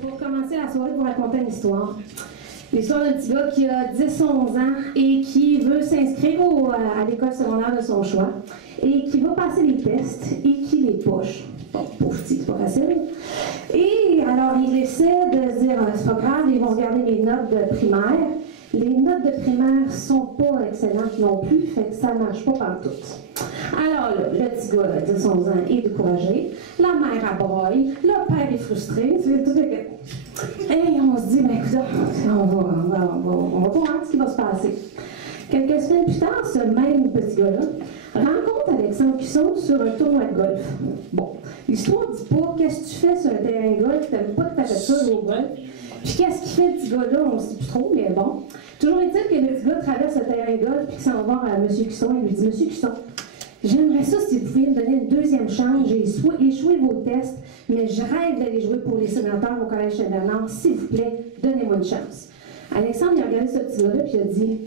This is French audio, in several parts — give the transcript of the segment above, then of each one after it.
pour commencer la soirée, vous raconter une histoire. L'histoire d'un petit gars qui a 10-11 ans et qui veut s'inscrire à l'école secondaire de son choix et qui va passer les tests et qui les poche. Bon, pauvre petit, c'est pas facile. Et alors, il essaie de se dire, c'est pas grave, ils vont regarder mes notes de primaire. Les notes de primaire sont pas excellentes non plus, fait que ça marche pas partout. Alors là, le petit gars de 11 ans est découragé, la mère aboye, le père est frustré, c'est tout est... Et on se dit, ben écoute, on va voir ce qui va se passer. Quelques semaines plus tard, ce même petit gars-là rencontre Alexandre Cusson sur un tournoi de golf. Bon, l'histoire ne dit pas qu'est-ce que tu fais sur un terrain de golf, t'aimes pas que t'as fait ça au golf. Puis qu'est-ce qu'il fait le petit gars-là, on ne sait plus trop, mais bon. Toujours est-il que le petit gars traverse le terrain de golf puis qu'il s'en va à M. Cusson et lui dit, Monsieur Cusson, j'aimerais ça si vous pouviez me donner une deuxième chance. J'ai échoué vos tests, mais je rêve d'aller jouer pour les sénateurs au Collège Saint-Bernard. S'il vous plaît, donnez-moi une chance. Alexandre il a regardé ce petit gars-là et il a dit,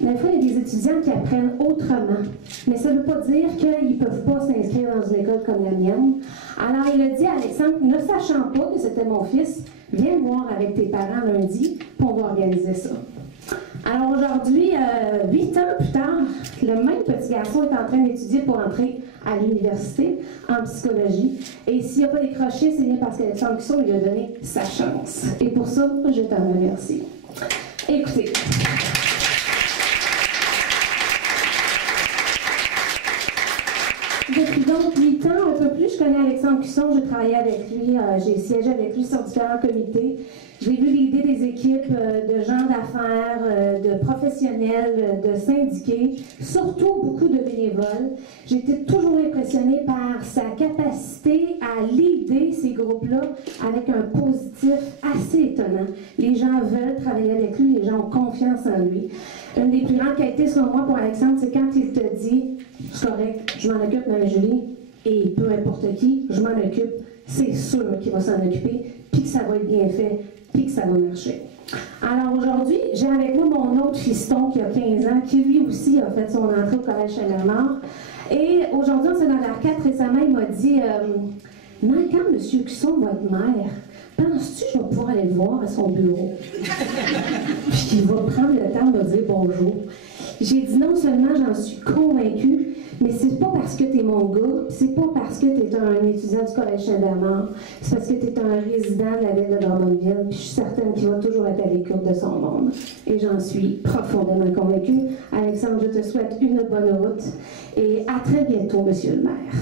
des fois, il y a des étudiants qui apprennent autrement, mais ça ne veut pas dire qu'ils ne peuvent pas s'inscrire dans une école comme la mienne. Alors, il a dit à Alexandre, ne sachant pas que c'était mon fils, viens me voir avec tes parents lundi, pour on va organiser ça. Alors aujourd'hui, 8 ans plus tard, le même petit garçon est en train d'étudier pour entrer à l'université en psychologie. Et s'il n'a pas décroché, c'est bien parce qu'Alexandre Cusson lui a donné sa chance. Et pour ça, je t'en remercie. Écoutez. Depuis donc 8 ans, un peu plus, je connais Alexandre Cusson, j'ai travaillé avec lui, j'ai siégé avec lui sur différents comités. J'ai vu l'idée des équipes de gens d'affaires, de professionnels, de syndiqués, surtout beaucoup de bénévoles. J'ai été toujours impressionnée par sa capacité à leader ces groupes-là avec un positif assez étonnant. Les gens veulent travailler avec lui, les gens ont confiance en lui. Une des plus grandes qualités, selon moi, pour Alexandre, c'est quand il te dit « C'est correct, je m'en occupe, Mme Julie, et peu importe qui, je m'en occupe, c'est sûr qu'il va s'en occuper, puis que ça va être bien fait, puis que ça va marcher. » Alors aujourd'hui, j'ai avec moi mon autre fiston qui a 15 ans, qui lui aussi a fait son entrée au Collège Saint-Bernard. Et aujourd'hui, en secondaire 4, récemment, il m'a dit « Mais quand M. Cusson va être maire, penses-tu que je vais pouvoir aller le voir à son bureau? » Puis qu'il va prendre le temps de me dire bonjour. J'ai dit non seulement j'en suis convaincue, mais c'est pas parce que t'es mon gars, c'est pas parce que t'es un étudiant du Collège Saint-Bernard, c'est parce que t'es un résident de la ville de Drummondville, puis je suis certaine qu'il va toujours être à l'écoute de son monde. Et j'en suis profondément convaincue. Alexandre, je te souhaite une bonne route et à très bientôt, Monsieur le maire.